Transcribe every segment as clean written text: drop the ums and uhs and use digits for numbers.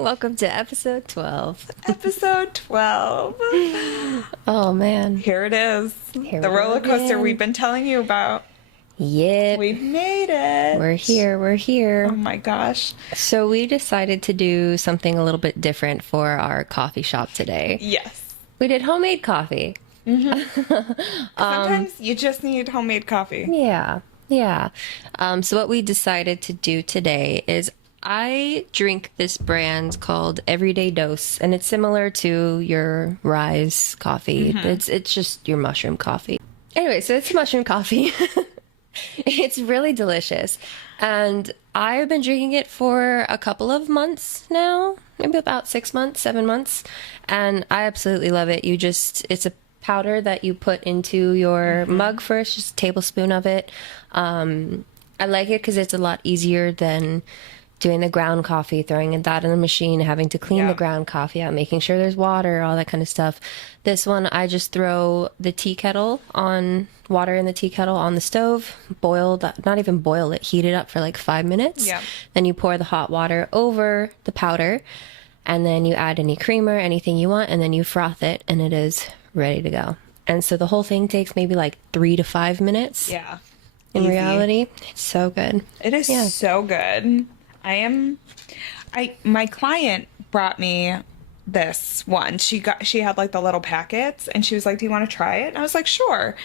Welcome to episode 12. Episode 12. Oh, man. Here it is. Here the we go roller coaster again. we've been telling you about. Yep. We made it. We're here. Oh my gosh. So we decided to do something a little bit different for our coffee shop today. Yes. We did homemade coffee. Sometimes you just need homemade coffee. Yeah. So what we decided to do today is I drink this brand called Everyday Dose, and it's similar to your Rise coffee. It's just your mushroom coffee. Anyway, so it's mushroom coffee. It's really delicious. And I've been drinking it for a couple of months now, maybe about 6 months, 7 months. And I absolutely love it. It's a powder that you put into your mug first, just a tablespoon of it. I like it because it's a lot easier than doing the ground coffee, throwing that in the machine, having to clean the ground coffee out, making sure there's water, all that kind of stuff. This one, I just throw the water in the tea kettle on the stove, not even boil it, heat it up for like 5 minutes. Yeah. Then you pour the hot water over the powder, and then you add any creamer, anything you want, and then you froth it, and it is ready to go. And so the whole thing takes maybe like 3 to 5 minutes. Yeah. In Easy. reality, it's so good. It is so good. My client brought me this one. She had like the little packets, and she was like, "Do you want to try it?" And I was like, "Sure."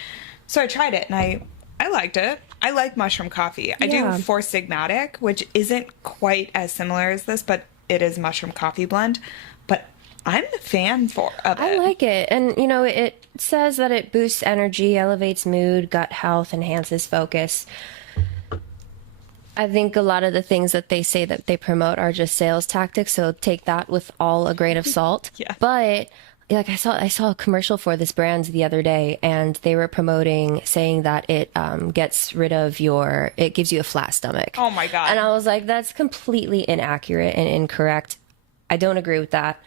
So I tried it, and I liked it. I like mushroom coffee. I do Four Sigmatic, which isn't quite as similar as this, but it is mushroom coffee blend. But I'm a fan of it. I like it. And, it says that it boosts energy, elevates mood, gut health, enhances focus. I think a lot of the things that they say that they promote are just sales tactics, so take that with a grain of salt. Yeah. But like I saw a commercial for this brand the other day, and they were saying that it it gives you a flat stomach. Oh my God. And I was like, that's completely inaccurate and incorrect. I don't agree with that,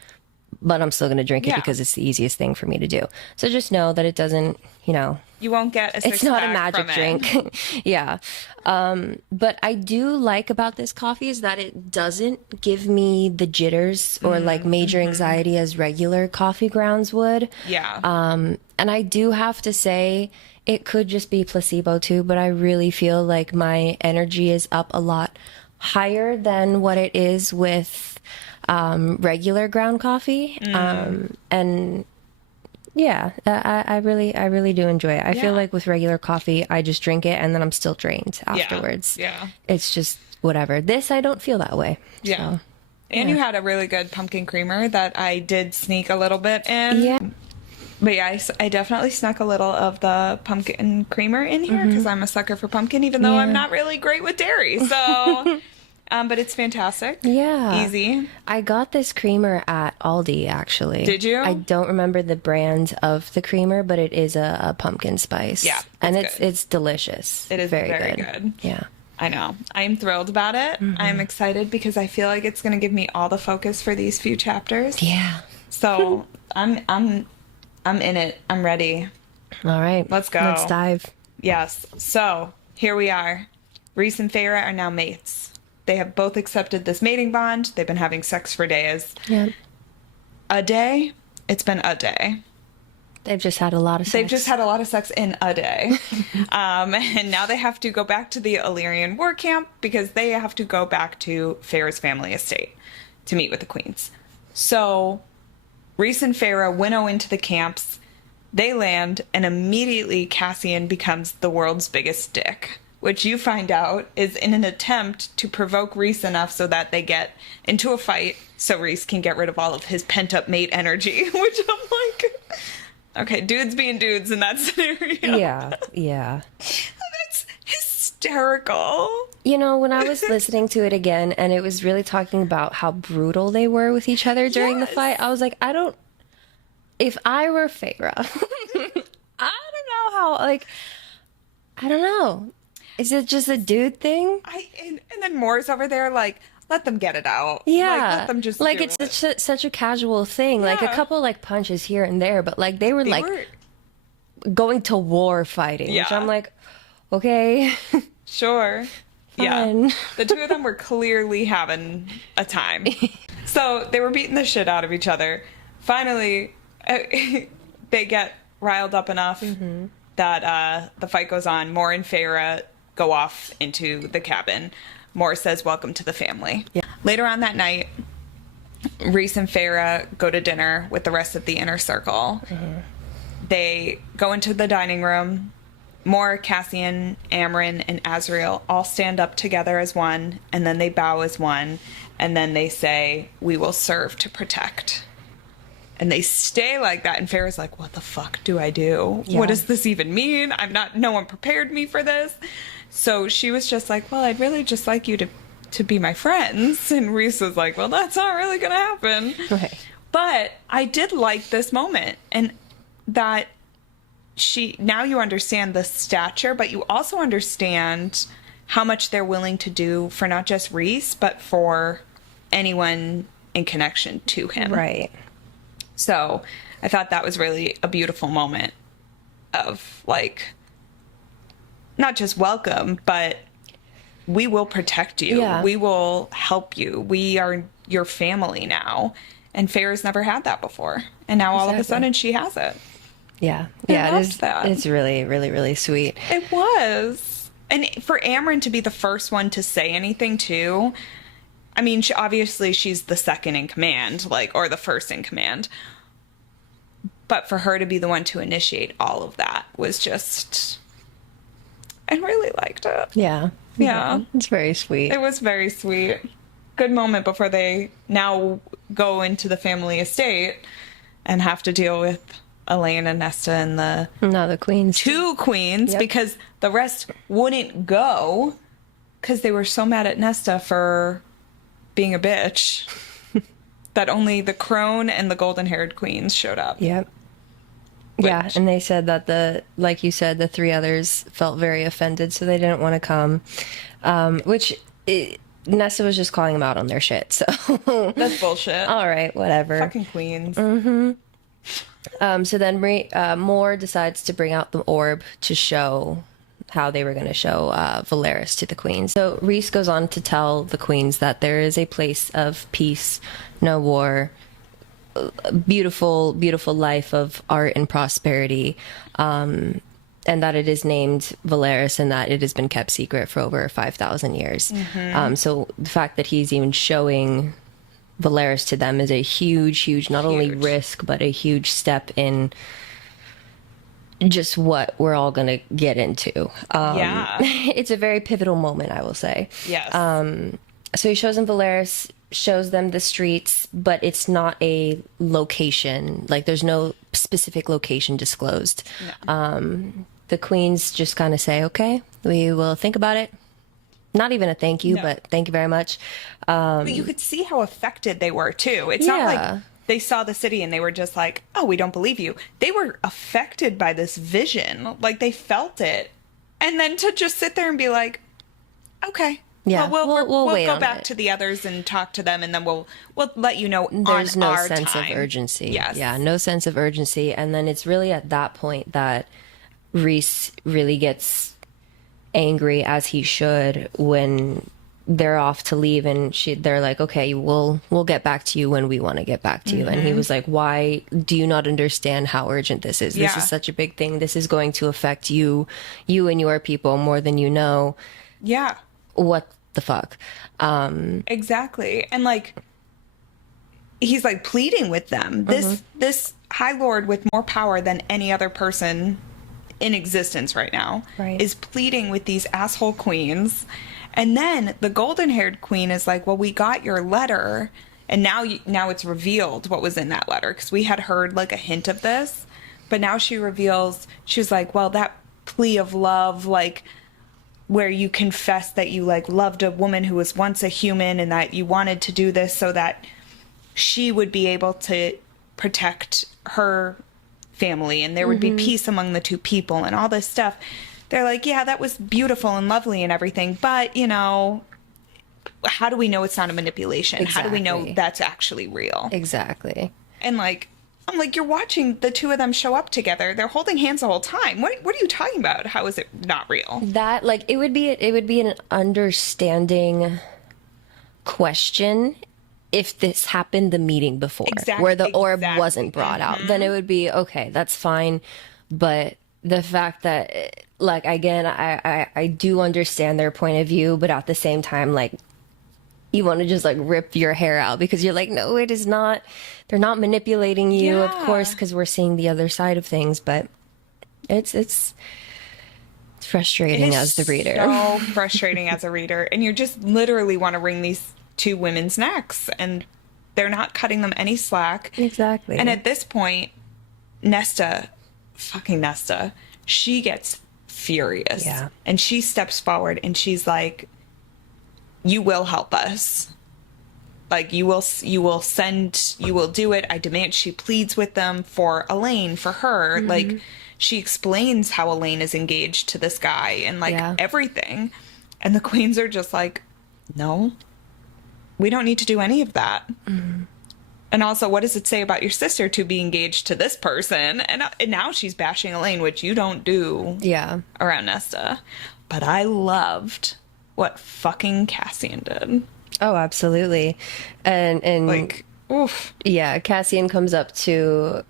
but I'm still going to drink it because it's the easiest thing for me to do. So just know that it doesn't, You won't get a six-pack. It's not a magic drink. Yeah. But I do like about this coffee is that it doesn't give me the jitters or like major anxiety as regular coffee grounds would. Yeah. And I do have to say it could just be placebo too, but I really feel like my energy is up a lot higher than what it is with regular ground coffee. And yeah, I really do enjoy it. I feel like with regular coffee, I just drink it and then I'm still drained afterwards. Yeah. It's just whatever. This, I don't feel that way. Yeah. So, and you had a really good pumpkin creamer that I did sneak a little bit in. Yeah. But yeah, I definitely snuck a little of the pumpkin creamer in here because I'm a sucker for pumpkin, even though I'm not really great with dairy. So, but it's fantastic. Yeah. Easy. I got this creamer at Aldi, actually. Did you? I don't remember the brand of the creamer, but it is a pumpkin spice. Yeah. And it's delicious. It is very good. Yeah. I know. I'm thrilled about it. I'm excited because I feel like it's going to give me all the focus for these few chapters. Yeah. So I'm in it. I'm ready. All right. Let's go. Let's dive. Yes. So here we are. Reese and Feyre are now mates. They have both accepted this mating bond. They've been having sex for days. Yeah. A day? It's been a day. They've just had a lot of sex. They've just had a lot of sex in a day. And now they have to go back to the Illyrian war camp because they have to go back to Feyre's family estate to meet with the queens. So Reese and Feyre winnow into the camps. They land, and immediately Cassian becomes the world's biggest dick, which you find out is in an attempt to provoke Reese enough so that they get into a fight so Reese can get rid of all of his pent-up mate energy, which I'm like, okay, dudes being dudes in that scenario. Yeah. That's hysterical. When I was listening to it again, and it was really talking about how brutal they were with each other during the fight, I was like, if I were Feyre, I don't know how, I don't know. Is it just a dude thing? And then Moore's over there, like, let them get it out. Yeah. Let them just it's such a casual thing. Like, a couple, punches here and there, but, they were going to war fighting, which I'm like, okay. Sure. Fun. Yeah. The two of them were clearly having a time. So they were beating the shit out of each other. Finally, they get riled up enough that the fight goes on. Mor and Feyre go off into the cabin. Mor says, welcome to the family. Yeah. Later on that night, Rhys and Feyre go to dinner with the rest of the inner circle. They go into the dining room. Mor, Cassian, Amren, and Azriel all stand up together as one, and then they bow as one, and then they say, we will serve to protect. And they stay like that, and Feyre's like, what the fuck do I do? Yeah. What does this even mean? No one prepared me for this. So she was just like, well, I'd really just like you to be my friends. And Rhys was like, well, that's not really gonna happen. Right. But I did like this moment, and that now you understand the stature, but you also understand how much they're willing to do for not just Rhys, but for anyone in connection to him. Right. So I thought that was really a beautiful moment of, like, not just welcome, but we will protect you. Yeah. We will help you. We are your family now. And Feyre's never had that before. And now all of a sudden she has it. Yeah. I loved that. It's really, really, really sweet. It was. And for Amren to be the first one to say anything too, I mean, obviously she's the second in command, or the first in command. But for her to be the one to initiate all of that was just... I really liked it. Yeah. Yeah. It's very sweet. It was very sweet. Good moment before they now go into the family estate and have to deal with Elaine and Nesta and the queens. Two queens, yep. Because the rest wouldn't go because they were so mad at Nesta for being a bitch that only the crone and the golden-haired queens showed up. Yep. Yeah, and they said that like you said, the three others felt very offended, so they didn't want to come. Nesta was just calling them out on their shit, so... That's bullshit. All right, whatever. Fucking queens. Mm-hmm. So then Mor decides to bring out the orb to show how they were going to show Valeris to the queens. So Rhys goes on to tell the queens that there is a place of peace, no war, beautiful, beautiful life of art and prosperity, and that it is named Valeris and that it has been kept secret for over 5,000 years. Mm-hmm. So the fact that he's even showing Valeris to them is a huge, not only risk, but a huge step in just what we're all going to get into. It's a very pivotal moment, I will say. Yes. So he shows them Valeris, shows them the streets, but it's not a location. Like, there's no specific location disclosed. No. The queens just kind of say, okay, we will think about it. Not even a thank you, but thank you very much. But you could see how affected they were, too. It's not like they saw the city and they were just like, oh, we don't believe you. They were affected by this vision. Like, they felt it. And then to just sit there and be like, okay. Yeah, we'll go back to the others and talk to them, and then we'll let you know. There's on no our sense time. of urgency. Yes. Yeah, no sense of urgency. And then it's really at that point that Rhys really gets angry, as he should, when they're off to leave, and they're like, okay, we'll get back to you when we want to get back to you. And he was like, why do you not understand how urgent this is? This is such a big thing. This is going to affect you and your people more than you know. Yeah. What the fuck? Exactly. And like, he's like pleading with them. This High Lord with more power than any other person in existence right now is pleading with these asshole queens. And then the golden-haired queen is like, well, we got your letter, and now it's revealed what was in that letter, because we had heard like a hint of this, but now she reveals, she's like, well, that plea of love, like, where you confess that you like loved a woman who was once a human and that you wanted to do this so that she would be able to protect her family and there would be peace among the two people and all this stuff. They're like, yeah, that was beautiful and lovely and everything, but, you know, how do we know it's not a manipulation? Exactly. How do we know that's actually real? Exactly. And like, I'm like, you're watching the two of them show up together. They're holding hands the whole time. What are you talking about? How is it not real? That, like, it would be an understanding question if this happened the meeting before, Exactly, where the orb exactly. wasn't brought out, then it would be okay, that's fine. But the fact that, like, again, I do understand their point of view, but at the same time, like, you want to just like rip your hair out because you're like, no, it is not. They're not manipulating you, of Yeah. course, because we're seeing the other side of things. But it's frustrating as the reader. So frustrating as a reader, and you just literally want to wring these two women's necks, and they're not cutting them any slack. Exactly. And at this point, Nesta, she gets furious. Yeah. And she steps forward and she's like, you will help us. Like, you will do it. I demand. She pleads with them for Elaine, for her. Like, she explains how Elaine is engaged to this guy and like everything. And the queens are just like, no, we don't need to do any of that. And also, what does it say about your sister to be engaged to this person? And now she's bashing Elaine, which you don't do around Nesta. But I loved what fucking Cassian did. Oh, absolutely. And Like, oof. yeah, Cassian comes up to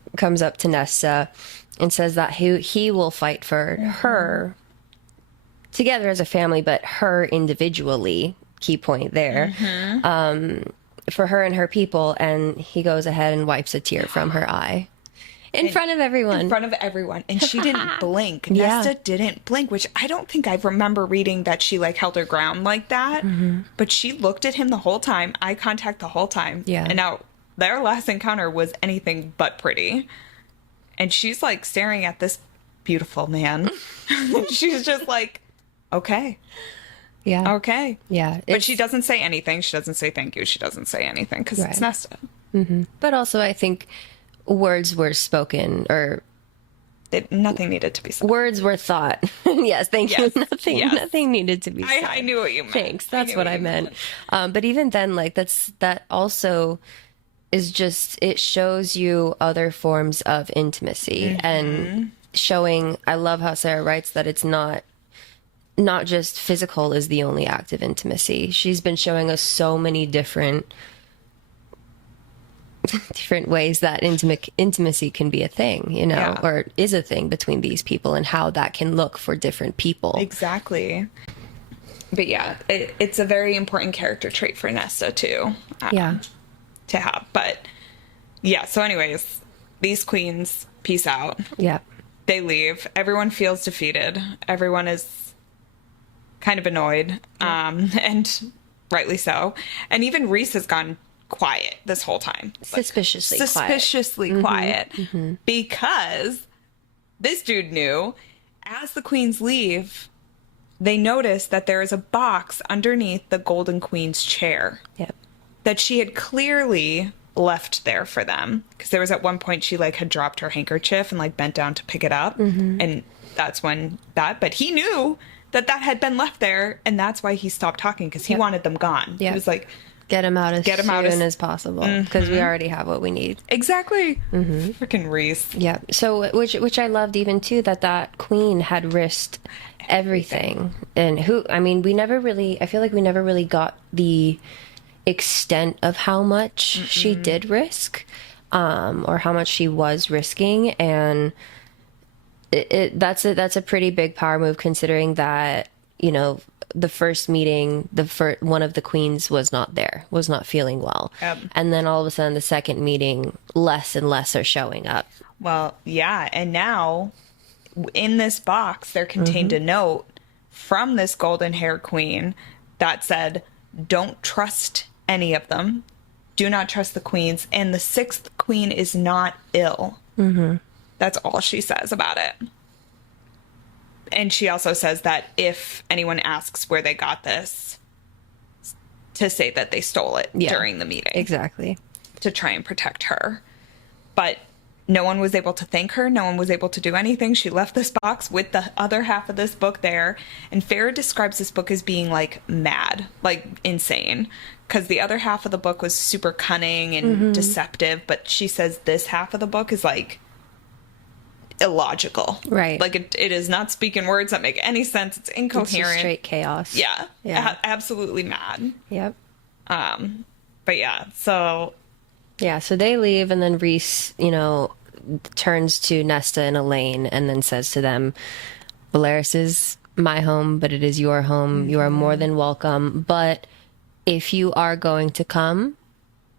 Nesta and says that he will fight for her together as a family, but her individually. Key point there. For her and her people, and he goes ahead and wipes a tear from her eye in front of everyone. In front of everyone. And she didn't blink. Yeah. Nesta didn't blink, which I don't think I remember reading that she like held her ground like that. But she looked at him the whole time, eye contact the whole time. Yeah. And now their last encounter was anything but pretty. And she's like staring at this beautiful man. She's just like, okay. Yeah. Okay. Yeah. But she doesn't say anything. She doesn't say thank you. She doesn't say anything because it's Nesta. But also, I think words were spoken, or Nothing needed to be said. words were thought. Yes, thank Yes, you. yes. Nothing needed to be said. I knew what you meant. Thanks. That's knew what I you meant. But even then, like, that also is just, it shows you other forms of intimacy and showing. I love how Sarah writes that it's not just physical is the only act of intimacy. She's been showing us so many different ways that intimacy can be a thing, you know, Yeah. or is a thing between these people, and how that can look for different people. Exactly. But yeah, it's a very important character trait for Nesta too. To have. But yeah, so anyways, these queens peace out. Yeah. They leave. Everyone feels defeated. Everyone is kind of annoyed, and rightly so. And even Reese has gone quiet this whole time. Suspiciously quiet. Because this dude knew, as the queens leave, they notice that there is a box underneath the Golden Queen's chair Yep. that she had clearly left there for them. Because there was at one point she like had dropped her handkerchief and like bent down to pick it up. And that's when but he knew that had been left there, and that's why he stopped talking, because he wanted them gone. Yeah. He was like, Get him out as soon as as possible, because we already have what we need. exactly. Freaking Reese. Yeah. So which I loved even too, that queen had risked everything. And I feel like we never really got the extent of how much she did risk, or how much she was risking. And that's a pretty big power move, considering that, you know, the first meeting, one of the queens was not feeling well. And then all of a sudden the second meeting, less and less are showing up. Well, yeah. And now in this box, there contained a note from this golden hair queen that said, don't trust any of them. Do not trust the queens. And the sixth queen is not ill. That's all she says about it. And she also says that if anyone asks where they got this, to say that they stole it during the meeting. Exactly. To try and protect her. But no one was able to thank her. No one was able to do anything. She left this box with the other half of this book there. And Farrah describes this book as being like mad, like insane. Because the other half of the book was super cunning and deceptive. But she says this half of the book is like illogical. Right. Like it is not speaking words that make any sense. It's incoherent. It's just straight chaos. Yeah. Absolutely mad. Yep. But But yeah, so Yeah, so they leave, and then Reese, turns to Nesta and Elaine and then says to them, Valeris is my home, but it is your home. You are more than welcome. But if you are going to come,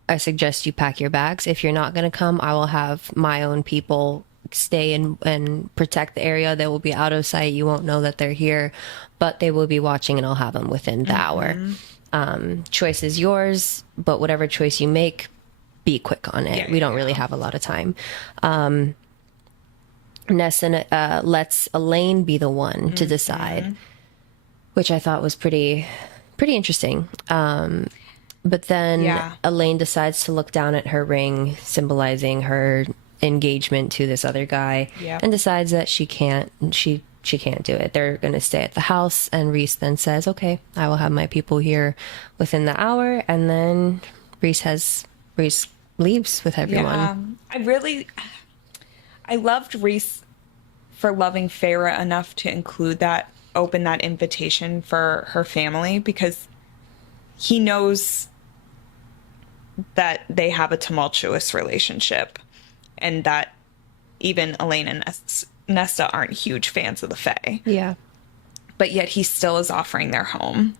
I suggest you pack your bags. If you're not going to come, I will have my own people stay and protect the area. They will be out of sight. You won't know that they're here, but they will be watching, and I'll have them within the hour. Choice is yours, but whatever choice you make, be quick on it. We don't really have a lot of time. Nessa lets Elaine be the one to decide, which I thought was pretty interesting. But then Elaine decides to look down at her ring, symbolizing her engagement to this other guy, and decides that she can't do it. They're going to stay at the house, and Reese then says, okay, I will have my people here within the hour. And then Reese leaves with everyone. Yeah. I loved Reese for loving Feyre enough to open that invitation for her family, because he knows that they have a tumultuous relationship, and that even Elaine and Nesta aren't huge fans of the Fae. Yeah. But yet he still is offering their home.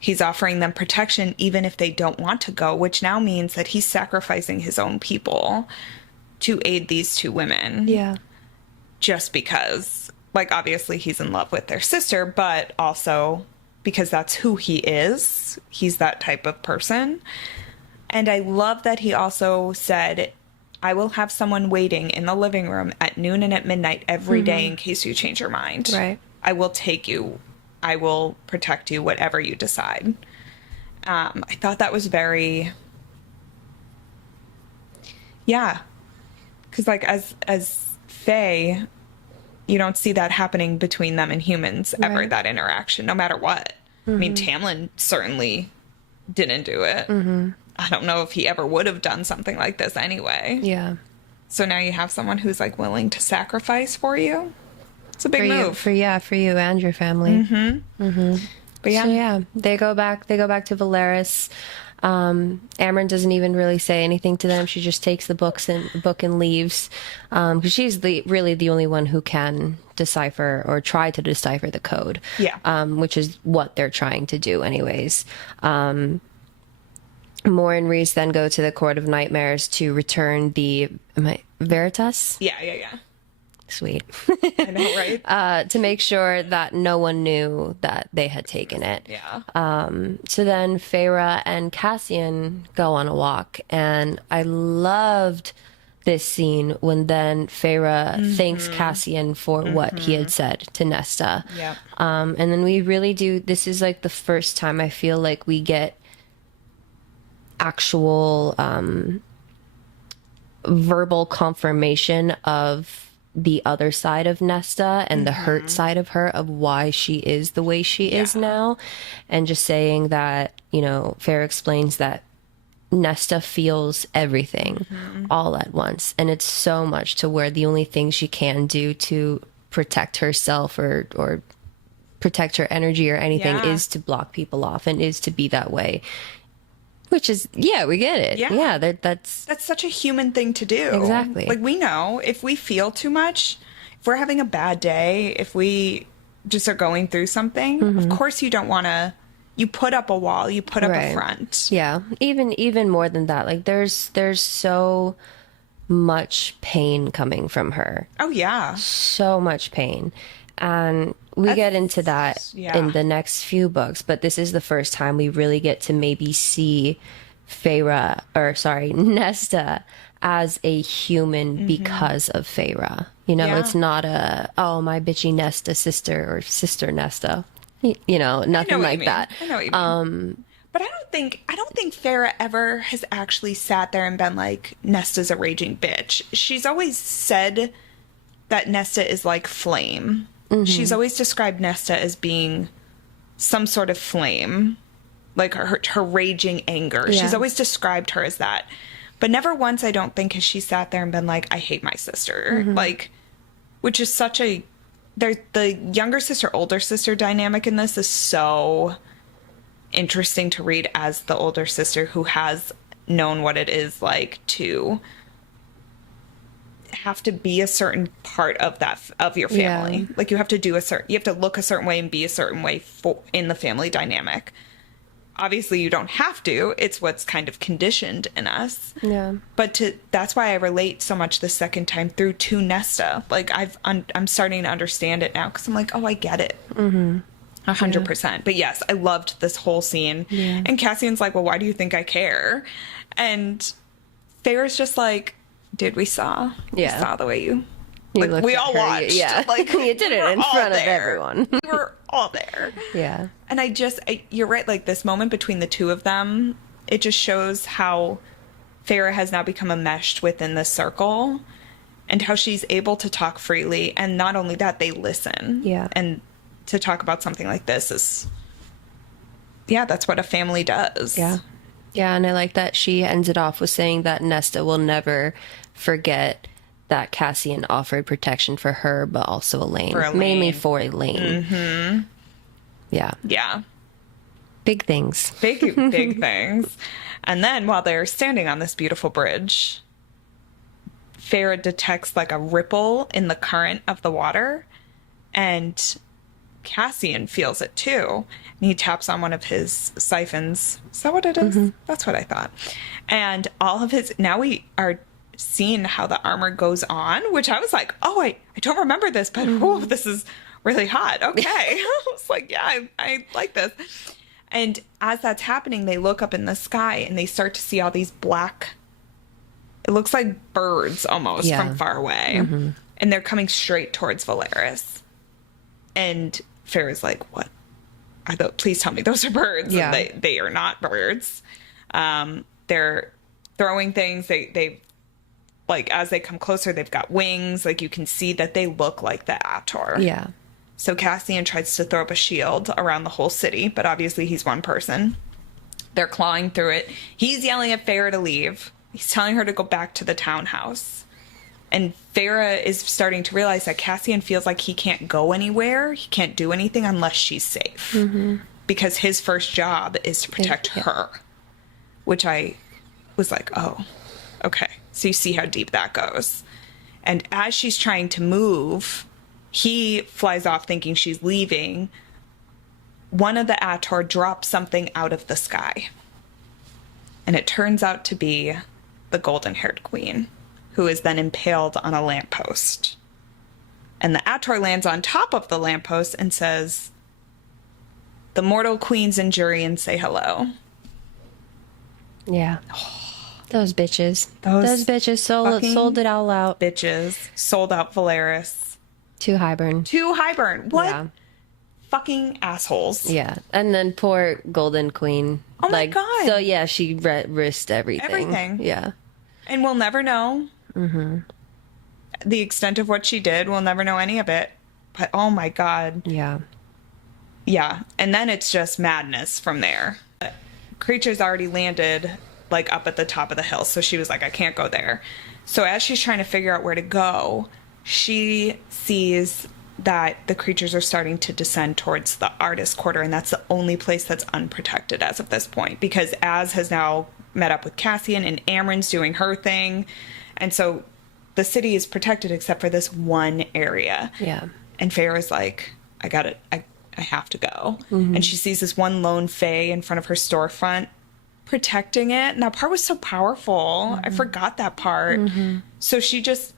He's offering them protection even if they don't want to go, which now means that he's sacrificing his own people to aid these two women. Yeah. Just because, obviously he's in love with their sister, but also because that's who he is. He's that type of person. And I love that he also said, I will have someone waiting in the living room at noon and at midnight every day in case you change your mind. Right. I will take you. I will protect you, whatever you decide. I thought that was very... Yeah. Because, as Fae, you don't see that happening between them and humans ever, that interaction, no matter what. I mean, Tamlin certainly didn't do it. I don't know if he ever would have done something like this anyway. Yeah. So now you have someone who's willing to sacrifice for you. It's a big move. For you and your family. But yeah. So yeah, they go back to Valeris. Amryn doesn't even really say anything to them. She just takes the book and leaves. Because she's really the only one who can decipher or try to decipher the code. Yeah. Which is what they're trying to do anyways. Moore and Reese then go to the Court of Nightmares to return the Veritas? Yeah. Sweet. I know, right? To make sure that no one knew that they had taken it. Yeah. So then Feyre and Cassian go on a walk, and I loved this scene when then Feyre thanks Cassian for what he had said to Nesta. Yeah. And then we really do, this is the first time I feel like we get actual verbal confirmation of the other side of Nesta and the hurt side of her, of why she is the way she is now. And just saying that, Feyre explains that Nesta feels everything all at once. And it's so much to where the only thing she can do to protect herself or protect her energy or anything is to block people off and is to be that way. Which is, we get it. Yeah, that's such a human thing to do. Exactly. We know if we feel too much, if we're having a bad day, if we just are going through something, of course you don't want to, you put up a wall, you put up a front. Yeah, even more than that. There's so much pain coming from her. Oh, yeah. So much pain. And we get into that in the next few books, but this is the first time we really get to maybe see Nesta as a human because of Feyre. It's not my bitchy Nesta sister or sister Nesta. Nothing like that. I know what you mean. But I don't think Feyre ever has actually sat there and been like, Nesta's a raging bitch. She's always said that Nesta is like flame. She's always described Nesta as being some sort of flame, like her raging anger. Yeah. She's always described her as that. But never once, I don't think, has she sat there and been like, I hate my sister. Which is such a... the younger sister, older sister dynamic in this is so interesting to read as the older sister who has known what it is like to have to be a certain part of your family. Yeah. Like you have to look a certain way and be a certain way in the family dynamic. Obviously you don't have to. It's what's kind of conditioned in us. Yeah. But that's why I relate so much the second time through to Nesta. Like I'm starting to understand it now because I'm like, oh, I get it. 100%. But yes, I loved this whole scene. Yeah. And Cassian's like, well, why do you think I care? And Feyre's just like, dude, we saw the way you like, we all watched. Yeah. Like you did it in front of everyone. We were all there. Yeah. And you're right, like this moment between the two of them, it just shows how Feyre has now become enmeshed within the circle and how she's able to talk freely. And not only that, they listen. Yeah. And to talk about something like this is, that's what a family does. Yeah. Yeah, and I like that she ends it off with saying that Nesta will never forget that Cassian offered protection for her, but also Elaine. Mainly for Elaine. Mm-hmm. Yeah. Yeah. Big things. Big things. And then while they're standing on this beautiful bridge, Feyre detects like a ripple in the current of the water, and Cassian feels it too. And he taps on one of his siphons. Is that what it is? Mm-hmm. That's what I thought. And now we are seeing how the armor goes on, which I was like, oh, I don't remember this, but this is really hot. Okay. I was like, yeah, I like this. And as that's happening, they look up in the sky and they start to see all these black, it looks like birds almost from far away. Mm-hmm. And they're coming straight towards Valeris. And Feyre's like, what are those? Please tell me those are birds. Yeah. And they are not birds. They're throwing things. They like, as they come closer, they've got wings. Like you can see that they look like the Ator. Yeah. So Cassian tries to throw up a shield around the whole city, but obviously he's one person. They're clawing through it. He's yelling at Feyre to leave. He's telling her to go back to the townhouse. And Feyre is starting to realize that Cassian feels like he can't go anywhere. He can't do anything unless she's safe. Mm-hmm. Because his first job is to protect her. Which I was like, oh, okay. So you see how deep that goes. And as she's trying to move, he flies off thinking she's leaving. One of the Ator drops something out of the sky. And it turns out to be the golden-haired queen, who is then impaled on a lamppost. And the Ator lands on top of the lamppost and says, the mortal queens and Jurian say hello. Yeah. Those bitches. Those bitches sold it all out. Bitches sold out Valeris. To Hybern. What? Yeah. Fucking assholes. Yeah. And then poor Golden Queen. Oh my God. So yeah, she risked everything. Yeah. And we'll never know the extent of what she did. We'll never know any of it. But oh my God. Yeah. Yeah. And then it's just madness from there. Creature's already landed like up at the top of the hill. So she was like, I can't go there. So as she's trying to figure out where to go, she sees that the creatures are starting to descend towards the artist quarter. And that's the only place that's unprotected as of this point, because Az has now met up with Cassian and Amren's doing her thing. And so the city is protected except for this one area. Yeah. And Feyre's like, I got it. I have to go. Mm-hmm. And she sees this one lone fae in front of her storefront protecting it. And that part was so powerful. I forgot that part. Mm-hmm. So she just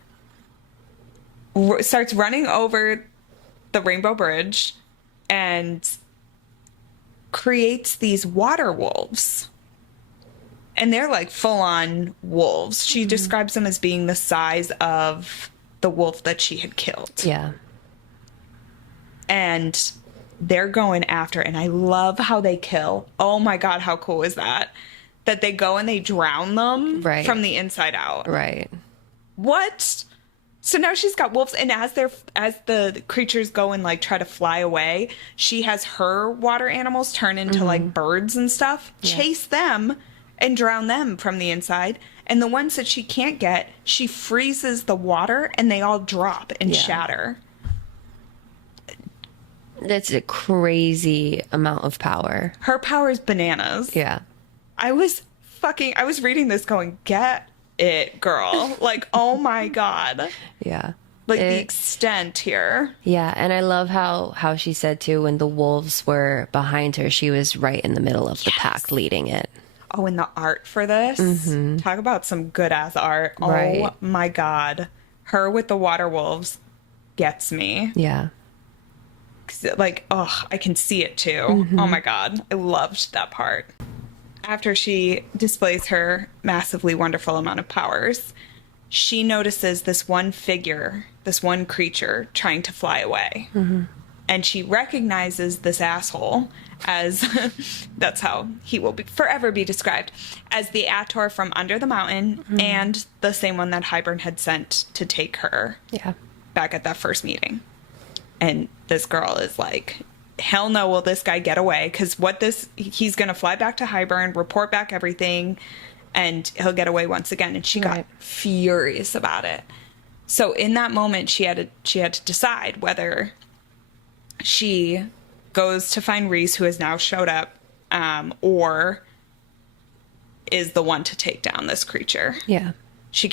starts running over the Rainbow Bridge and creates these water wolves. And they're like full-on wolves. She describes them as being the size of the wolf that she had killed. Yeah. And they're going after, and I love how they kill. Oh my God, how cool is that? That they go and they drown them from the inside out. Right. What? So now she's got wolves, and as the creatures go and like try to fly away, she has her water animals turn into like birds and stuff, chase them and drown them from the inside. And the ones that she can't get, she freezes the water and they all drop and shatter. That's a crazy amount of power. Her power is bananas. Yeah. I was I was reading this going, get it, girl. Like, oh my God. Yeah. Like the extent here. Yeah, and I love how she said too, when the wolves were behind her, she was right in the middle of the pack leading it. Oh, and the art for this. Talk about some good ass art. Right. Oh my God. Her with the water wolves gets me. Yeah. Like, oh, I can see it too. Oh my God. I loved that part. After she displays her massively wonderful amount of powers, she notices this one figure, this one creature trying to fly away. And she recognizes this asshole as, that's how he will forever be described, as the Ator from under the mountain and the same one that Hybern had sent to take her back at that first meeting. And this girl is like, hell no, will this guy get away? Because he's going to fly back to Hybern, report back everything, and he'll get away once again. And she got furious about it. So in that moment, she had to decide whether she goes to find Rhys, who has now showed up, or is the one to take down this creature. Yeah. She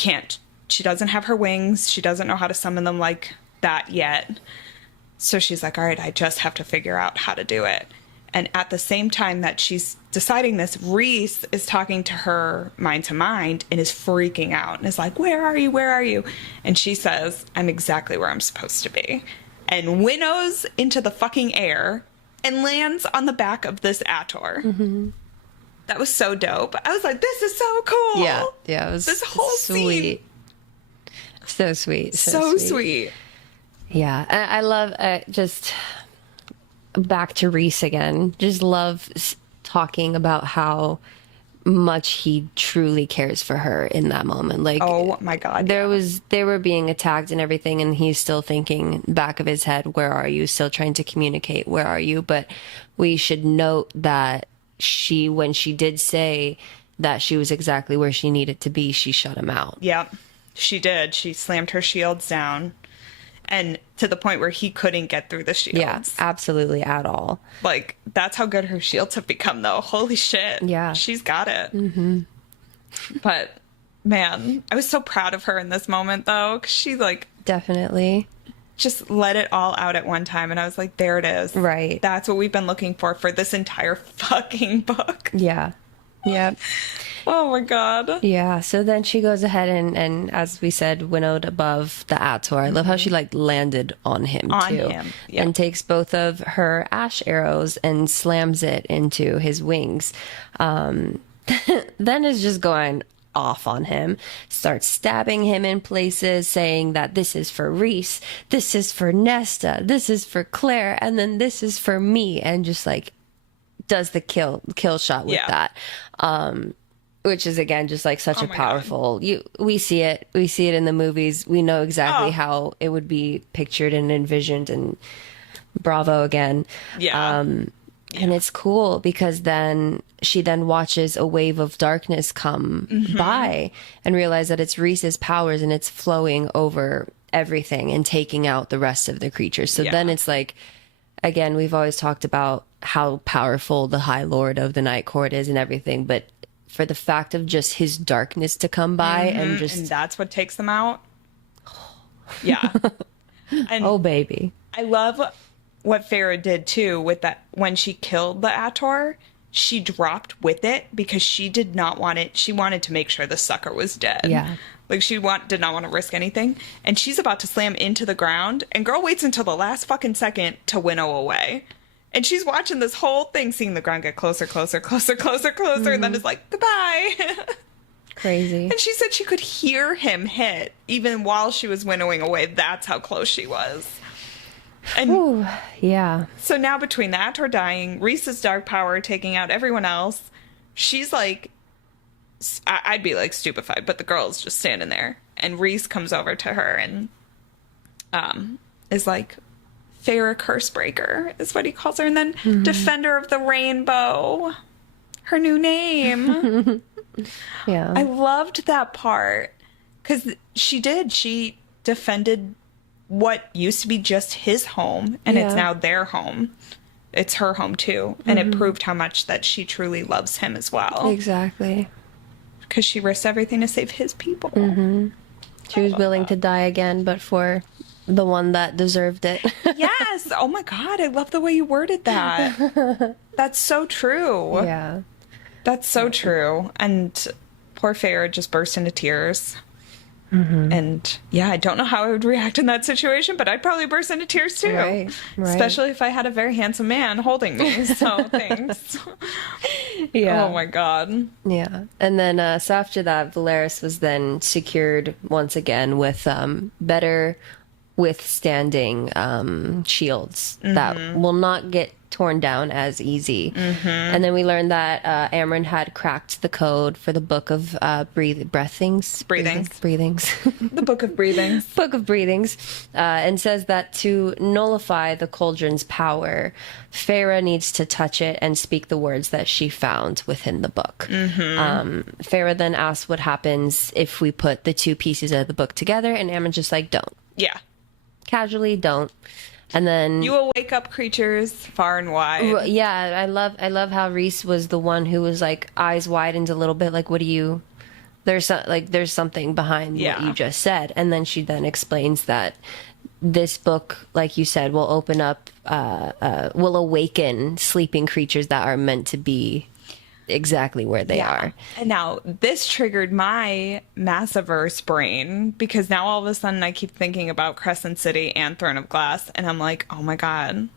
doesn't have her wings. She doesn't know how to summon them like that yet. So she's like, all right, I just have to figure out how to do it. And at the same time that she's deciding this, Rhys is talking to her mind to mind and is freaking out and is like, where are you? Where are you? And she says, I'm exactly where I'm supposed to be. And winnows into the fucking air and lands on the back of this Ator. That was so dope. I was like, this is so cool. Yeah. Yeah. It was this whole scene. So sweet. So sweet. Yeah. I love just back to Rhys again. Just love talking about how much he truly cares for her in that moment. Like, oh my God. They were being attacked and everything, and he's still thinking back of his head, where are you? Still trying to communicate, where are you? But we should note that when she did say that she was exactly where she needed to be, she shut him out. Yep, she did. She slammed her shields down, and to the point where he couldn't get through the shields. Yeah, absolutely, at all. Like, that's how good her shields have become, though. Holy shit. Yeah. She's got it. But, man, I was so proud of her in this moment, though, because she, like... Definitely. Just let it all out at one time, and I was like, there it is. Right. That's what we've been looking for this entire fucking book. Yeah. Yep. Oh my God. Yeah. So then she goes ahead and as we said, winnowed above the Ator. I love how she like landed on him too. Yep. And takes both of her ash arrows and slams it into his wings. Then is just going off on him, starts stabbing him in places, saying that this is for Rhys, this is for Nesta, this is for Claire, and then this is for me, and just like does the kill shot with that. Which is again just like such a powerful we see it in the movies. We know exactly how it would be pictured and envisioned, and bravo again. And it's cool because then she watches a wave of darkness come by and realize that it's Rhys's powers and it's flowing over everything and taking out the rest of the creatures. So then it's like, again, we've always talked about how powerful the High Lord of the Night Court is and everything, but for the fact of just his darkness to come by and that's what takes them out. Yeah. And oh baby. I love what Farah did too with that. When she killed the Ator, she dropped with it because she did not want it. She wanted to make sure the sucker was dead. Yeah. Like she did not want to risk anything. And she's about to slam into the ground, and girl waits until the last fucking second to winnow away. And she's watching this whole thing, seeing the ground get closer, and then it's like, goodbye. Crazy. And she said she could hear him hit even while she was winnowing away. That's how close she was. And ooh, yeah. So now between the Ator dying, Rhys's dark power taking out everyone else, she's like, I'd be like stupefied, but the girl's just standing there. And Rhys comes over to her and is like, Farah Cursebreaker is what he calls her. And then Defender of the Rainbow, her new name. Yeah. I loved that part because she defended what used to be just his home, and it's now their home. It's her home too. And it proved how much that she truly loves him as well. Exactly. Because she risked everything to save his people. She was willing to die again, but for the one that deserved it. Yes. Oh my God. I love the way you worded that. That's so true. Yeah. That's so true. And poor Feyre just burst into tears. And yeah, I don't know how I would react in that situation, but I'd probably burst into tears too. Right. Especially if I had a very handsome man holding me. So thanks. Yeah. Oh my God. Yeah. And then, so after that, Valeris was then secured once again with better withstanding shields that will not get torn down as easy. And then we learned that Amryn had cracked the code for the book of breathings. The book of breathings. Book of breathings, and says that to nullify the cauldron's power, Feyre needs to touch it and speak the words that she found within the book. Feyre then asks what happens if we put the two pieces of the book together, and Amryn's just like, don't. Yeah. Casually, don't. And then you will wake up creatures far and wide. Yeah, I love how Rhys was the one who was like eyes widened a little bit, like, what do you? There's something behind what you just said, and then she then explains that this book, like you said, will open up, will awaken sleeping creatures that are meant to be exactly where they are. And now this triggered my Massiverse brain, because now all of a sudden I keep thinking about Crescent City and Throne of Glass, and I'm like, oh my god.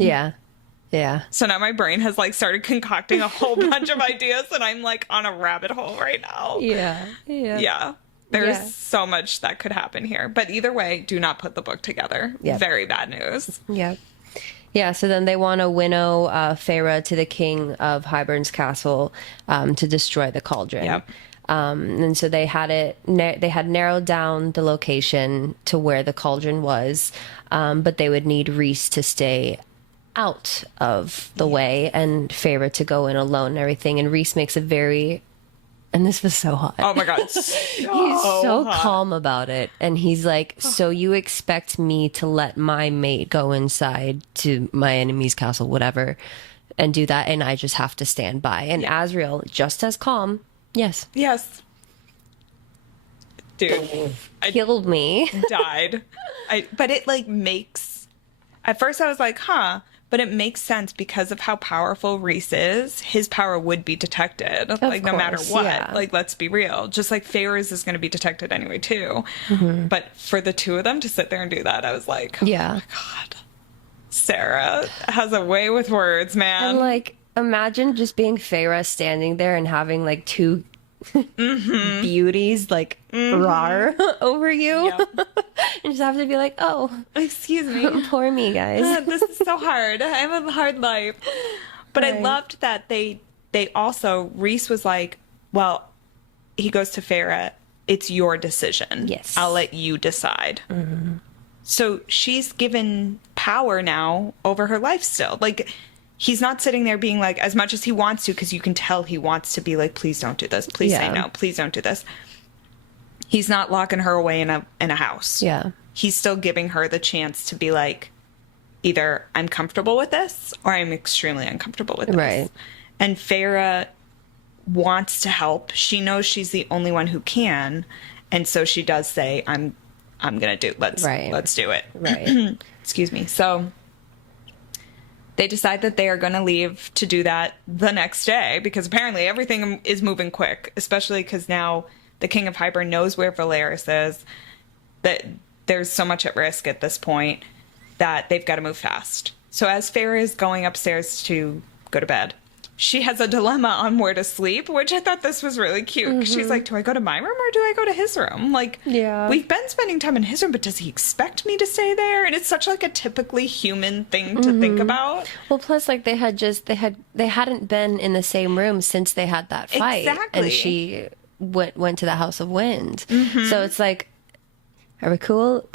Yeah. So now my brain has like started concocting a whole bunch of ideas, and I'm like on a rabbit hole right now. Yeah. There's so much that could happen here, but either way, do not put the book together. Very bad news. Yeah, so then they want to winnow Feyre to the king of Hybern's castle to destroy the cauldron. And so they had narrowed down the location to where the cauldron was, but they would need Rhys to stay out of the way and Feyre to go in alone and everything. And Rhys makes a very... And this was so hot. Oh my god. He's so hot. calm about it. And he's like, so you expect me to let my mate go inside to my enemy's castle, whatever, and do that, and I just have to stand by. And Asriel, just as calm, yes. Dude. Killed me. Died. But it like makes... At first I was like, but it makes sense because of how powerful Rhys is. His power would be detected, like no matter what. Like, let's be real. Just like Feyre's is going to be detected anyway too. But for the two of them to sit there and do that, I was like, oh my god, Sarah has a way with words, man. And like, imagine just being Feyre standing there and having like two beauties like rar over you. And just have to be like, oh, excuse me, poor me, guys. This is so hard. I have a hard life. But I loved that they also, Rhys was like, well, he goes to Feyre, it's your decision. I'll let you decide. So she's given power now over her life still. Like, he's not sitting there being like, as much as he wants to, because you can tell he wants to be like, please don't do this. Please say no. Please don't do this. He's not locking her away in a house. He's still giving her the chance to be like, either I'm comfortable with this or I'm extremely uncomfortable with this. And Feyre wants to help. She knows she's the only one who can. And so she does say, I'm going to do, let's do it. Excuse me. So they decide that they are going to leave to do that the next day, because apparently everything is moving quick, especially because now the King of Hybern knows where Valeris is, that there's so much at risk at this point that they've got to move fast. So as Feyre is going upstairs to go to bed, she has a dilemma on where to sleep, which I thought this was really cute. She's like, do I go to my room or do I go to his room? Like, we've been spending time in his room, but does he expect me to stay there? And it's such like a typically human thing to think about. Well, plus like they hadn't been in the same room since they had that fight. And she went to the House of Wind. So it's like, are we cool?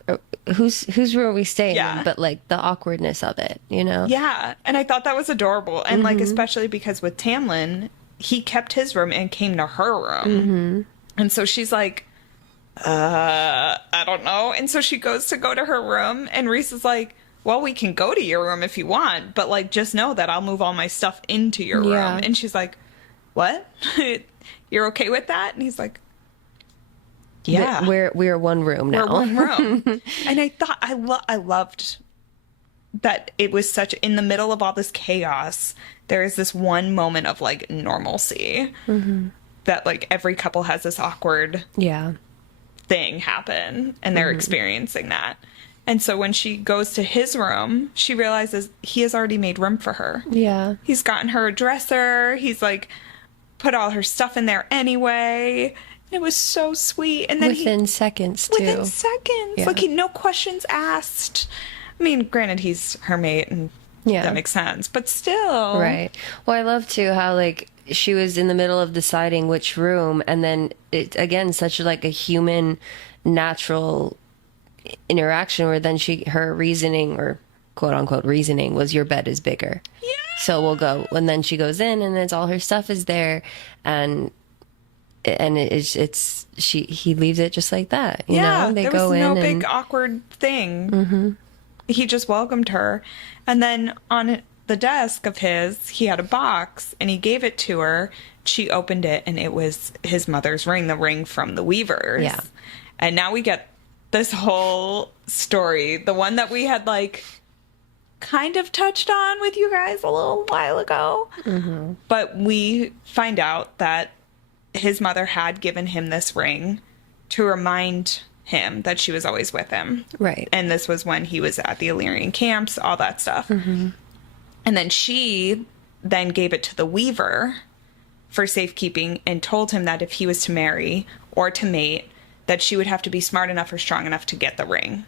Whose room are we staying in? But like the awkwardness of it, you know? And I thought that was adorable. And like, especially because with Tamlin, he kept his room and came to her room. And so she's like, I don't know. And so she goes to her room, and Rhys is like, well, we can go to your room if you want, but like, just know that I'll move all my stuff into your room. And she's like, what? you're okay with that? And he's like, yeah. We're one room now. We're one room. And I thought, I loved that it was such, in the middle of all this chaos, there is this one moment of like normalcy that like every couple has this awkward thing happen and they're experiencing that. And so when she goes to his room, she realizes he has already made room for her. Yeah. He's gotten her a dresser. He's like put all her stuff in there anyway. It was so sweet. And then within seconds, too. Within seconds. Yeah. Like, no questions asked. I mean, granted, he's her mate, and that makes sense. But still. Right. Well, I love, too, how, like, she was in the middle of deciding which room, and then, it again, such, like, a human, natural interaction where then her reasoning, or quote-unquote reasoning, was your bed is bigger. Yeah. So we'll go. And then she goes in, and it's all her stuff is there, and he leaves it just like that. You know? They go in. There was no big awkward thing. He just welcomed her. And then on the desk of he had a box and he gave it to her. She opened it and it was his mother's ring, the ring from the Weavers. Yeah. And now we get this whole story, the one that we had like kind of touched on with you guys a little while ago. But we find out that his mother had given him this ring to remind him that she was always with him. Right. And this was when he was at the Illyrian camps, all that stuff. And then she then gave it to the Weaver for safekeeping and told him that if he was to marry or to mate, that she would have to be smart enough or strong enough to get the ring.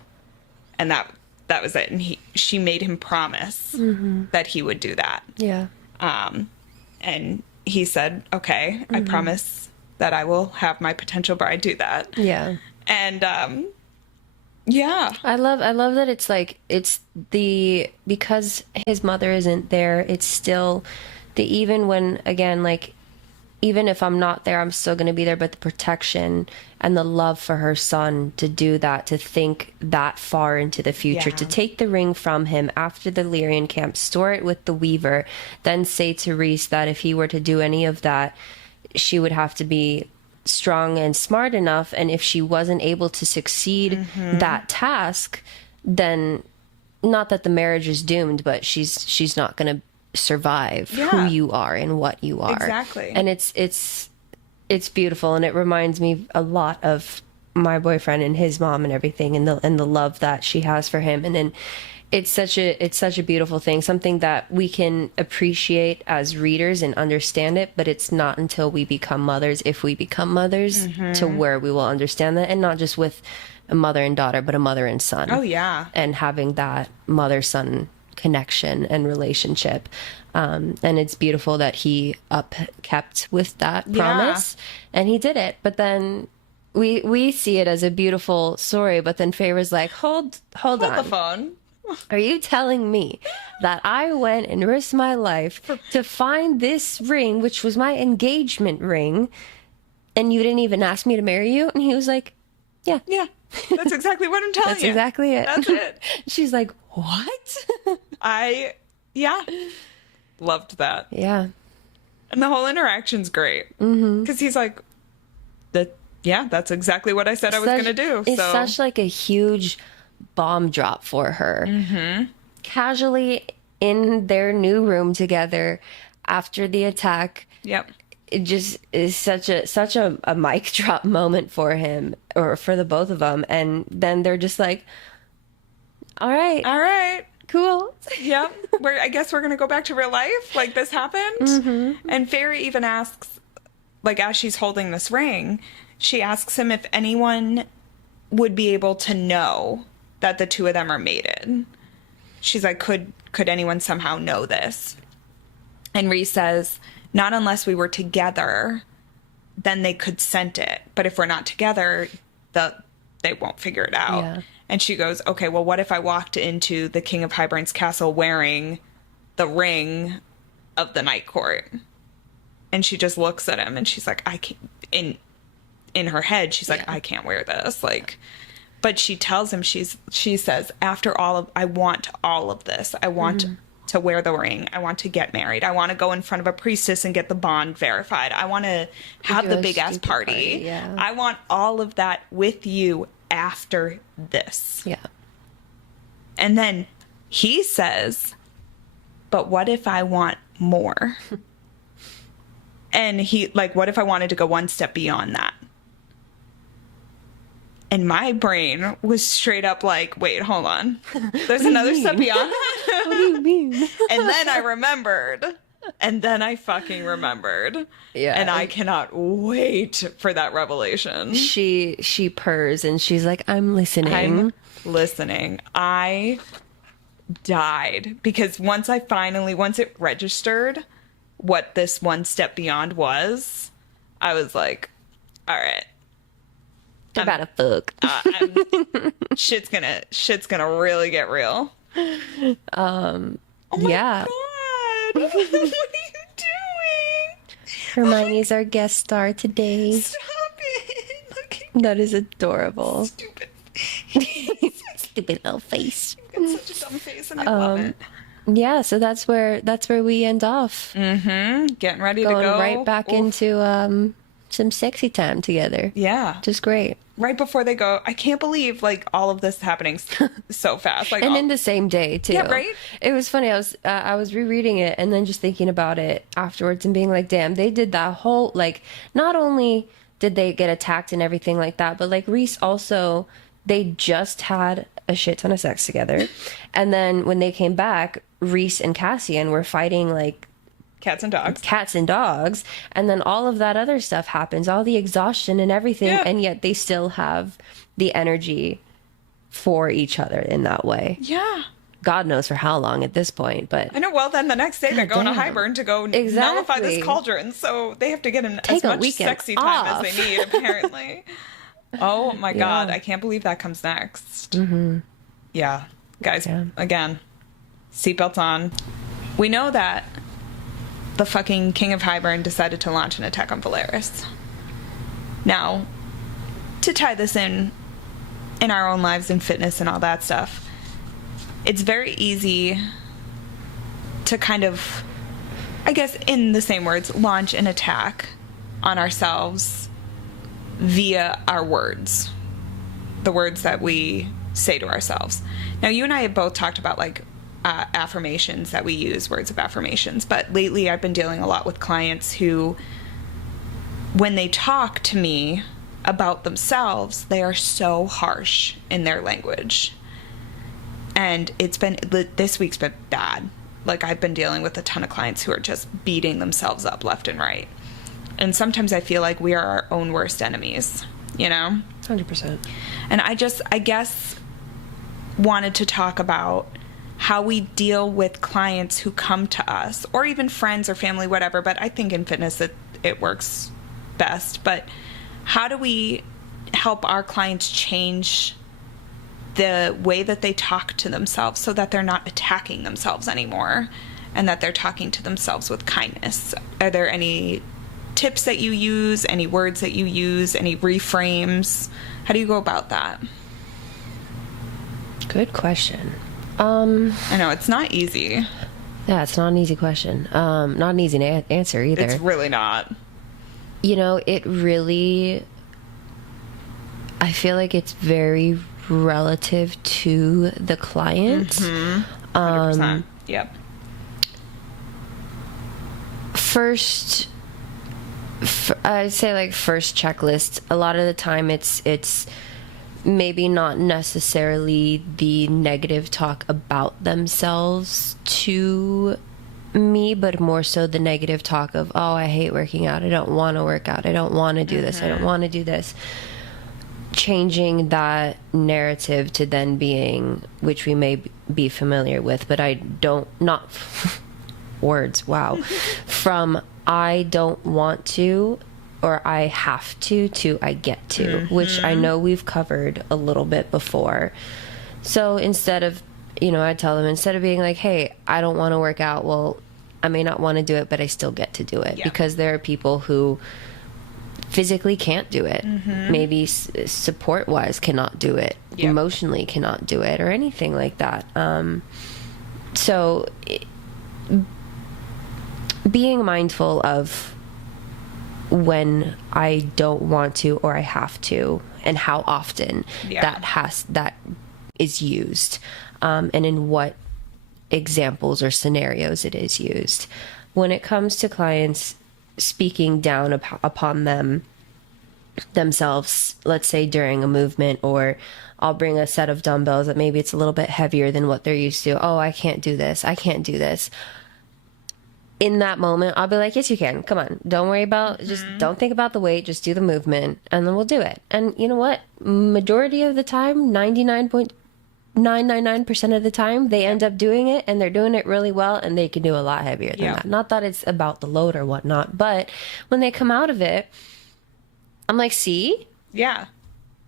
And that was it. And she made him promise that he would do that. Yeah. And he said, okay, I promise that I will have my potential bride do that. Yeah. And, I love that because his mother isn't there, it's still even when, again, like, even if I'm not there, I'm still going to be there, but the protection and the love for her son to do that, to think that far into the future, to take the ring from him after the Lyrian camp, store it with the Weaver, then say to Rhys that if he were to do any of that, she would have to be strong and smart enough, and if she wasn't able to succeed that task, then not that the marriage is doomed, but she's not going to survive who you are and what you are. Exactly. And it's beautiful, and it reminds me a lot of my boyfriend and his mom and everything, and the love that she has for him. And then it's such a beautiful thing, something that we can appreciate as readers and understand it, but it's not until we become mothers, if we become mothers, to where we will understand that, and not just with a mother and daughter, but a mother and son. Oh yeah. And having that mother-son connection and relationship. And it's beautiful that he kept with that promise, and he did it. But then we see it as a beautiful story, but then Faye was like, hold on. the phone. Are you telling me that I went and risked my life to find this ring, which was my engagement ring, and you didn't even ask me to marry you? And he was like, yeah. Yeah. That's exactly what I'm telling That's you. exactly it. That's it. She's like, what? Loved that. Yeah. And the whole interaction's great. Because he's like, that's exactly what I said I was going to do. It's such like a huge bomb drop for her. Casually in their new room together after the attack. Yep. It just is such a mic drop moment for him, or for the both of them. And then they're just like, all right, cool. Yep. I guess we're going to go back to real life. Like, this happened. And Fairy even asks, like, as she's holding this ring, she asks him if anyone would be able to know that the two of them are mated. She's like, could anyone somehow know this? And Rhys says, not unless we were together, then they could scent it. But if we're not together, they won't figure it out. Yeah. And she goes, okay, well, what if I walked into the King of Highbrine's castle wearing the ring of the Night Court? And she just looks at him and she's like, I can't, in her head, she's like, I can't wear this. Like, but she tells him, she says, after I want all of this. I want to wear the ring. I want to get married. I want to go in front of a priestess and get the bond verified. I want to have the big ass party. Yeah. I want all of that with you after this. Yeah. And then he says, but what if I want more? And he, like, what if I wanted to go one step beyond that? And my brain was straight up like, wait, hold on. There's another step beyond that? What do you mean? And then I remembered. And then I fucking remembered. Yeah. And I cannot wait for that revelation. She purrs and she's like, I'm listening. I'm listening. I died because once it registered what this one step beyond was, I was like, all right. They're about to fuck. Shit's gonna really get real. Oh my Yeah. God. What are you doing? Hermione's our guest star today. Stop it. Look at That is adorable. stupid. Stupid little face. You've got such a dumb face and I love it. Yeah, so that's where we end off. Getting ready to Going go. right back into some sexy time together. Yeah. Just great. Right before they go. I can't believe like all of this happening so fast. Like And in the same day too. Yeah, right? It was funny. I was rereading it and then just thinking about it afterwards and being like, damn, they did that whole, like, not only did they get attacked and everything like that, but like Reese also, they just had a shit ton of sex together. And then when they came back, Reese and Cassian were fighting like cats and dogs. And then all of that other stuff happens, all the exhaustion and everything. Yeah. And yet they still have the energy for each other in that way. Yeah. God knows for how long at this point, but I know. Well, then the next day they're going to damn. Hibern to go nullify Exactly. this cauldron. So they have to get in Take as a much weekend sexy time off. as they need, apparently. Oh my God. I can't believe that comes next. Mm-hmm. Yeah. Guys, again, seatbelts on. We know that the fucking King of Hibern decided to launch an attack on Valeris. Now, to tie this in our own lives and fitness and all that stuff, it's very easy to kind of, I guess in the same words, launch an attack on ourselves via our words, the words that we say to ourselves. Now, you and I have both talked about like affirmations that we use, words of affirmations, but lately I've been dealing a lot with clients who, when they talk to me about themselves, they are so harsh in their language. And this week's been bad. Like, I've been dealing with a ton of clients who are just beating themselves up left and right. And sometimes I feel like we are our own worst enemies, you know? 100%. And I guess, wanted to talk about how we deal with clients who come to us, or even friends or family, whatever. But I think in fitness it works best. But how do we help our clients change the way that they talk to themselves so that they're not attacking themselves anymore and that they're talking to themselves with kindness? Are there any tips that you use, any words that you use, any reframes? How do you go about that? Good question. I know it's not easy. Yeah, it's not an easy question. Not an easy answer either. It's really not. You know, it really, I feel like it's very relative to the client. 100%. Yep. First, I'd say like first checklist, a lot of the time it's maybe not necessarily the negative talk about themselves to me, but more so the negative talk of, oh, I hate working out. I don't want to work out. I don't want to do this. I don't want to do this. Changing that narrative to then being, which we may be familiar with, but I don't, not words, wow. From I don't want to, or I have to I get to, which I know we've covered a little bit before. So instead of, you know, I tell them, instead of being like, hey, I don't want to work out, well, I may not want to do it, but I still get to do it. Yeah. Because there are people who physically can't do it. Maybe support-wise cannot do it. Yep. Emotionally cannot do it, or anything like that. So being mindful of when I don't want to or I have to, and how often that is used, and in what examples or scenarios it is used. When it comes to clients speaking down upon themselves, let's say during a movement, or I'll bring a set of dumbbells that maybe it's a little bit heavier than what they're used to. Oh, I can't do this. I can't do this. In that moment, I'll be like, yes, you can. Come on. Don't worry about, just don't think about the weight. Just do the movement, and then we'll do it. And you know what? Majority of the time, 99.999% of the time, they end up doing it, and they're doing it really well, and they can do a lot heavier than that. Not that it's about the load or whatnot, but when they come out of it, I'm like, see? Yeah.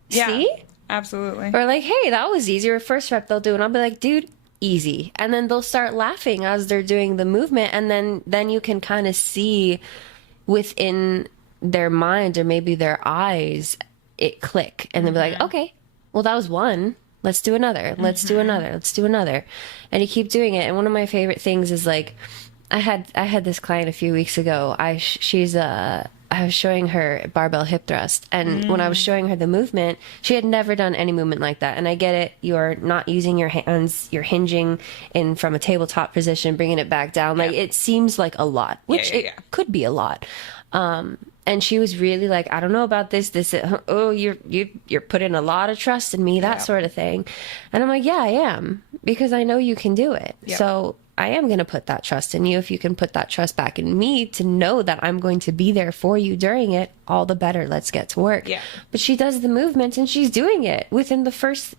See? Absolutely. Or like, hey, that was easy. Or first rep they'll do, and I'll be like, dude, easy. And then they'll start laughing as they're doing the movement, and then you can kind of see within their mind or maybe their eyes it click, and they'll be like, okay, well, that was one. Let's do another. Let's do another. Let's do another. And you keep doing it. And one of my favorite things is, like, I had this client a few weeks ago. I was showing her barbell hip thrust, and when I was showing her the movement, she had never done any movement like that. And I get it. You're not using your hands. You're hinging in from a tabletop position, bringing it back down. Like, it seems like a lot, which it could be a lot. And she was really like, I don't know about this. Oh, you're putting a lot of trust in me, that sort of thing. And I'm like, yeah, I am, because I know you can do it. So I am going to put that trust in you. If you can put that trust back in me to know that I'm going to be there for you during it, all the better. Let's get to work. Yeah. But she does the movement, and she's doing it within the first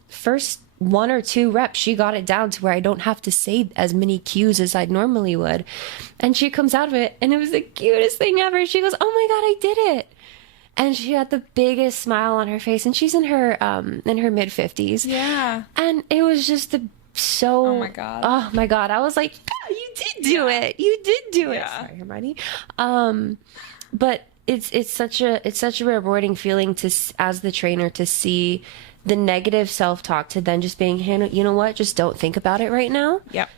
1 or 2 reps. She got it down to where I don't have to say as many cues as I normally would. And she comes out of it, and it was the cutest thing ever. She goes, oh my God, I did it. And she had the biggest smile on her face, and she's in her mid 50s. Yeah. And it was just oh my God. I was like, yeah, you did do it. You did do it. Sorry, Hermione. But it's such a rewarding feeling as the trainer, to see the negative self-talk to then just being, hey, you know what? Just don't think about it right now. Yep.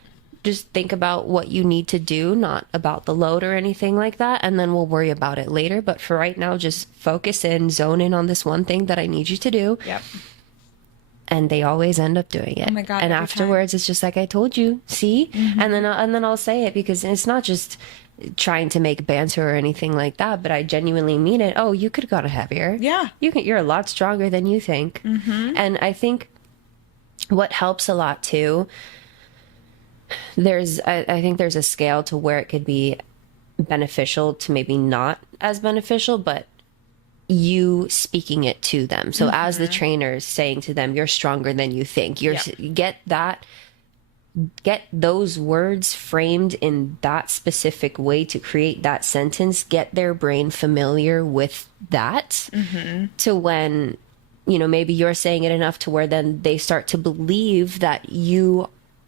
Just think about what you need to do, not about the load or anything like that. And then we'll worry about it later. But for right now, just focus in, zone in on this one thing that I need you to do. Yep. And they always end up doing it. Oh my God! And afterwards, it's just like, I told you, see? And then I'll say it, because it's not just trying to make banter or anything like that, but I genuinely mean it. Oh, you could have gone heavier. Yeah. You're a lot stronger than you think. And I think what helps a lot too, I think there's a scale to where it could be beneficial to maybe not as beneficial, but you speaking it to them. So as the trainer saying to them, you're stronger than you think. Get those words framed in that specific way to create that sentence, get their brain familiar with that, to when, maybe you're saying it enough to where then they start to believe that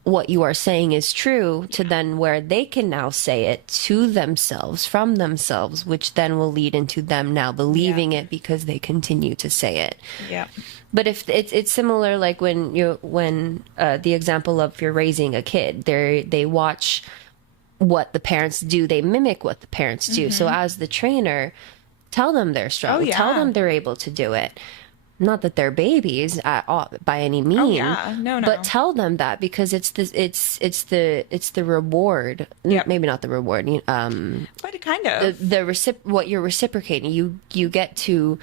what you are saying is true, to then where they can now say it to themselves, from themselves, which then will lead into them now believing it because they continue to say it. Yeah. But if it's similar, like when the example of you're raising a kid, they watch what the parents do, they mimic what the parents do. So as the trainer, tell them they're strong, tell them they're able to do it. Not that they're babies at all, by any means. Oh, yeah. No. But tell them that, because it's the reward. Yep. Maybe not the reward. But kind of what you're reciprocating. You get to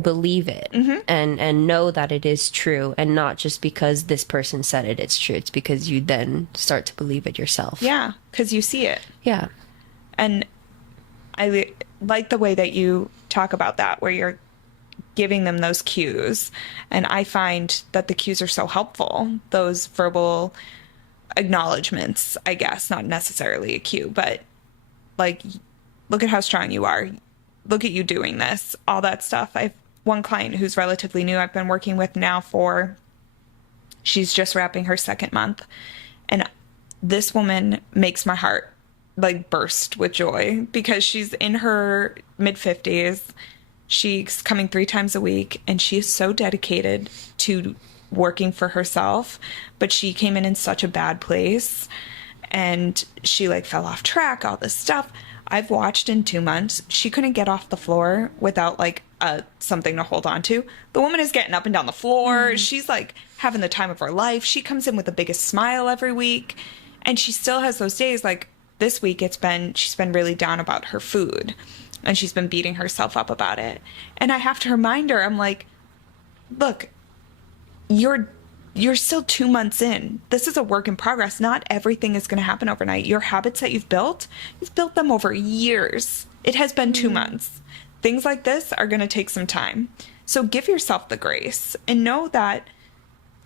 believe it and know that it is true, and not just because this person said it's true. It's because you then start to believe it yourself. Yeah, because you see it. Yeah. And I like the way that you talk about that, where you're giving them those cues. And I find that the cues are so helpful. Those verbal acknowledgments, I guess, not necessarily a cue, but like, look at how strong you are. Look at you doing this, all that stuff. I have one client who's relatively new I've been working with now she's just wrapping her 2nd month. And this woman makes my heart like burst with joy, because she's in her mid 50s. She's coming 3 times a week, and she is so dedicated to working for herself, but she came in such a bad place. and she like fell off track, all this stuff. I've watched in 2 months. She couldn't get off the floor without like something to hold on to. The woman is getting up and down the floor. She's like having the time of her life. She comes in with the biggest smile every week, and she still has those days. Like this week, she's been really down about her food, and she's been beating herself up about it. And I have to remind her, I'm like, look, you're still 2 months in. This is a work in progress. Not everything is going to happen overnight. Your habits that you've built them over years. It has been 2 months. Things like this are going to take some time. So give yourself the grace and know that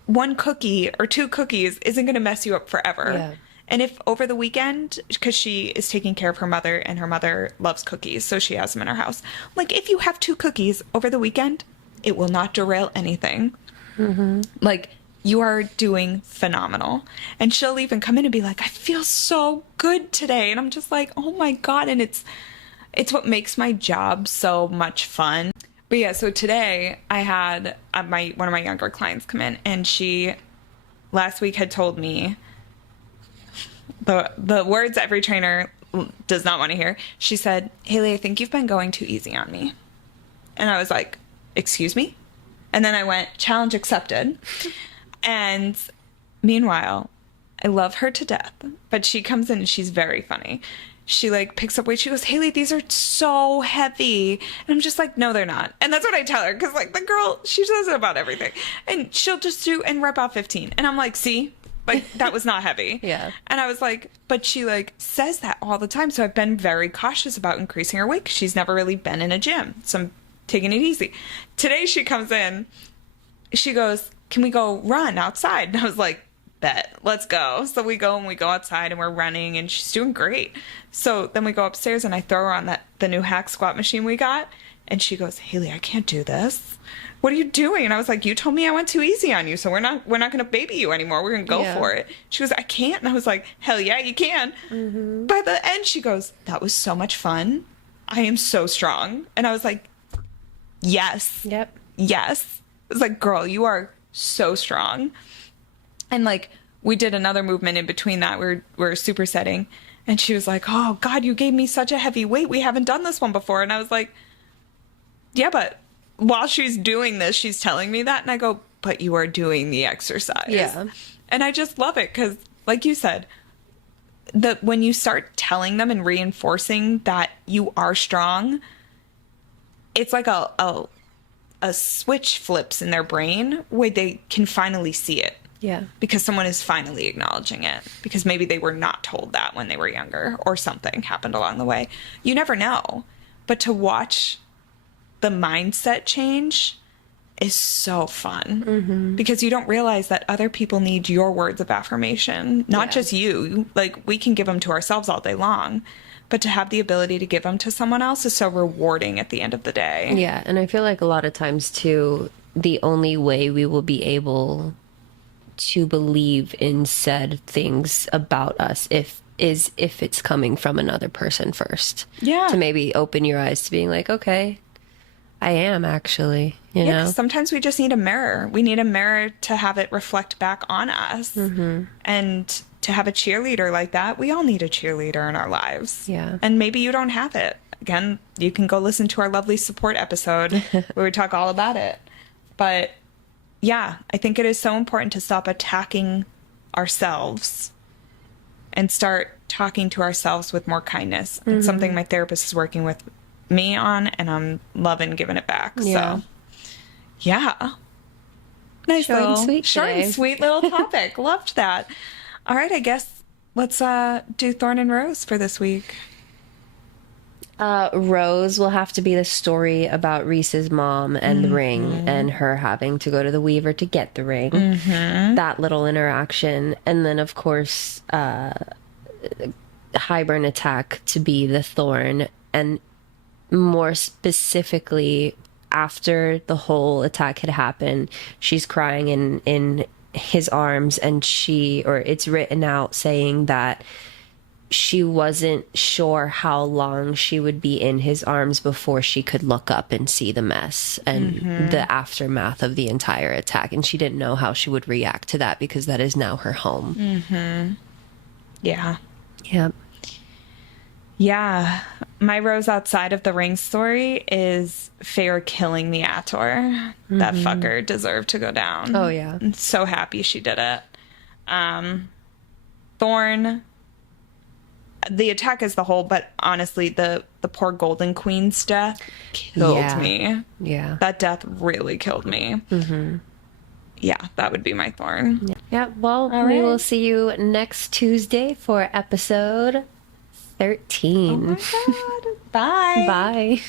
1 cookie or 2 cookies isn't going to mess you up forever. Yeah. And if over the weekend, because she is taking care of her mother and her mother loves cookies, so she has them in her house. Like if you have 2 cookies over the weekend, it will not derail anything. Like, you are doing phenomenal. And she'll even come in and be like, I feel so good today. And I'm just like, oh my God. And it's what makes my job so much fun. But yeah, so today I had one of my younger clients come in, and she last week had told me the words every trainer does not want to hear. She said, Haley, I think you've been going too easy on me. And I was like, excuse me? And then I went, challenge accepted. And meanwhile, I love her to death, but she comes in and she's very funny. She like picks up weight. She goes, Haley, these are so heavy. And I'm just like, no, they're not. And that's what I tell her. Cause like the girl, she says it about everything, and she'll just do and rep out 15. And I'm like, see, like that was not heavy. Yeah. And I was like, but she like says that all the time. So I've been very cautious about increasing her weight, 'cause she's never really been in a gym. So I'm taking it easy. Today she comes in, she goes, can we go run outside? And I was like, bet, let's go. So we go outside and we're running, and she's doing great. So then we go upstairs and I throw her on the new hack squat machine we got. And she goes, Haley, I can't do this. What are you doing? And I was like, you told me I went too easy on you, so we're not going to baby you anymore. We're going to go for it. She goes, I can't. And I was like, hell yeah, you can. By the end, she goes, that was so much fun. I am so strong. And I was like, yes. Yep. Yes. It was like, girl, you are so strong. And like we did another movement in between that. We're supersetting, and she was like, oh God, you gave me such a heavy weight. We haven't done this one before. And I was like, yeah, but while she's doing this, she's telling me that. And I go, but you are doing the exercise. Yeah. And I just love it, because like you said, that when you start telling them and reinforcing that you are strong, it's like a switch flips in their brain where they can finally see it. Yeah. Because someone is finally acknowledging it. Because maybe they were not told that when they were younger, or something happened along the way. You never know. But to watch the mindset change is so fun. Because you don't realize that other people need your words of affirmation. Not just you. Like, we can give them to ourselves all day long. But to have the ability to give them to someone else is so rewarding at the end of the day. Yeah. And I feel like a lot of times too, the only way we will be able to believe in said things about us if it's coming from another person first. Yeah. To maybe open your eyes to being like, okay, I am actually, you know? 'Cause sometimes we just need a mirror. We need a mirror to have it reflect back on us. And to have a cheerleader like that, we all need a cheerleader in our lives. Yeah. And maybe you don't have it. Again, you can go listen to our lovely support episode where we talk all about it. But yeah, I think it is so important to stop attacking ourselves and start talking to ourselves with more kindness. It's something my therapist is working with me on, and I'm loving giving it back. Yeah. So yeah. Nice Short and little, sweet short today. and sweet little topic. Loved that. All right, I guess let's do Thorn and Rose for this week. Rose will have to be the story about Reese's mom and the ring, and her having to go to the Weaver to get the ring. That little interaction. And then, of course, Hybern attack to be the thorn. And more specifically, after the whole attack had happened, she's crying in his arms, and it's written out saying that she wasn't sure how long she would be in his arms before she could look up and see the mess and the aftermath of the entire attack. And she didn't know how she would react to that, because that is now her home. Yeah. Yep. Yeah. My rose outside of the ring story is Feyre killing the Ator. That fucker deserved to go down. Oh, yeah. I'm so happy she did it. Thorn, the attack as the whole, but honestly, the poor Golden Queen's death killed me. Yeah. That death really killed me. Yeah, that would be my Thorn. Yep. Well, we will see you next Tuesday for episode 13. Oh my God. Bye. Bye.